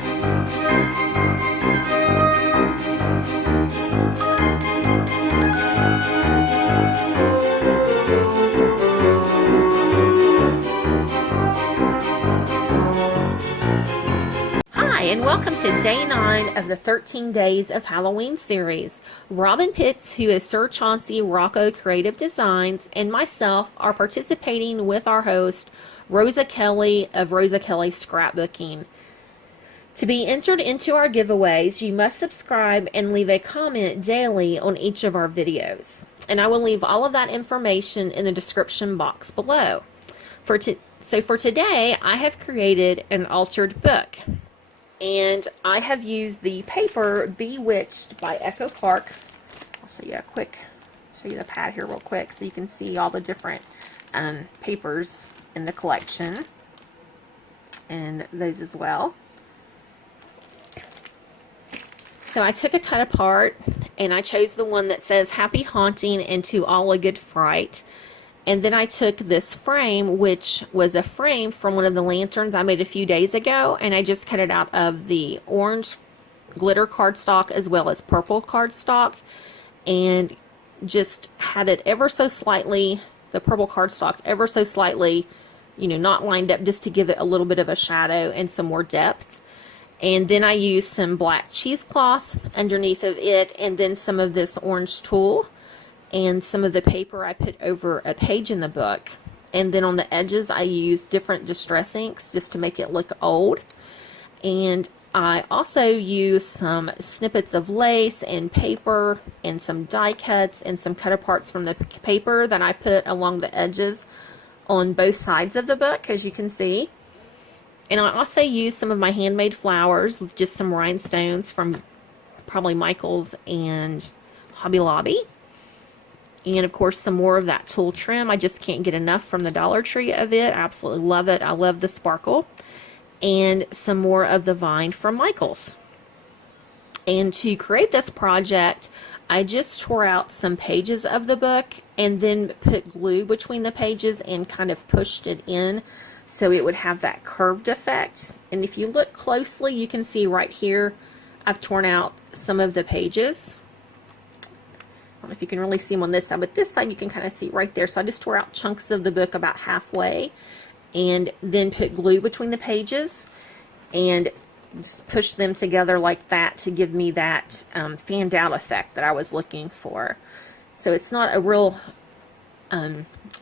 Hi, and welcome to day 9 of the 13 Days of Halloween series. Robyn Pitts, who is Sir Chauncey Rocco Creative Designs, and myself are participating with our host, Rosa Kelly of Rosa Kelly Scrapbooking. To be entered into our giveaways, you must subscribe and leave a comment daily on each of our videos. And I will leave all of that information in the description box below. So for today, I have created an altered book. And I have used the paper Bewitched by Echo Park. I'll show you the pad here real quick so you can see all the different papers in the collection. And those as well. So I took a cut apart and I chose the one that says Happy Haunting and To All a Good Fright. And then I took this frame, which was a frame from one of the lanterns I made a few days ago, and I just cut it out of the orange glitter cardstock as well as purple cardstock, and just had it ever so slightly, the purple cardstock ever so slightly, not lined up, just to give it a little bit of a shadow and some more depth. And then I used some black cheesecloth underneath of it, and then some of this orange tulle. And some of the paper I put over a page in the book. And then on the edges I used different distress inks just to make it look old. And I also used some snippets of lace and paper and some die cuts and some cut aparts from the paper that I put along the edges on both sides of the book, as you can see. And I also used some of my handmade flowers with just some rhinestones from probably Michael's and Hobby Lobby. And of course some more of that tulle trim. I just can't get enough from the Dollar Tree of it. I absolutely love it. I love the sparkle. And some more of the vine from Michael's. And to create this project, I just tore out some pages of the book and then put glue between the pages and kind of pushed it in so it would have that curved effect. And if you look closely, you can see right here I've torn out some of the pages. I don't know if you can really see them on this side, but this side you can kind of see right there. So I just tore out chunks of the book about halfway and then put glue between the pages and just push them together like that to give me that fanned out effect that I was looking for. So it's not a real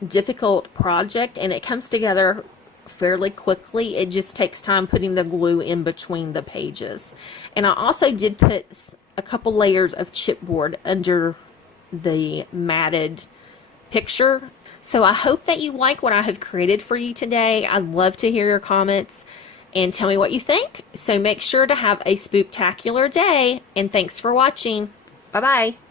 difficult project, and it comes together fairly quickly. It just takes time putting the glue in between the pages. And I also did put a couple layers of chipboard under the matted picture. So I hope that you like what I have created for you today. I'd love to hear your comments and tell me what you think. So make sure to have a spooktacular day, and thanks for watching. Bye bye.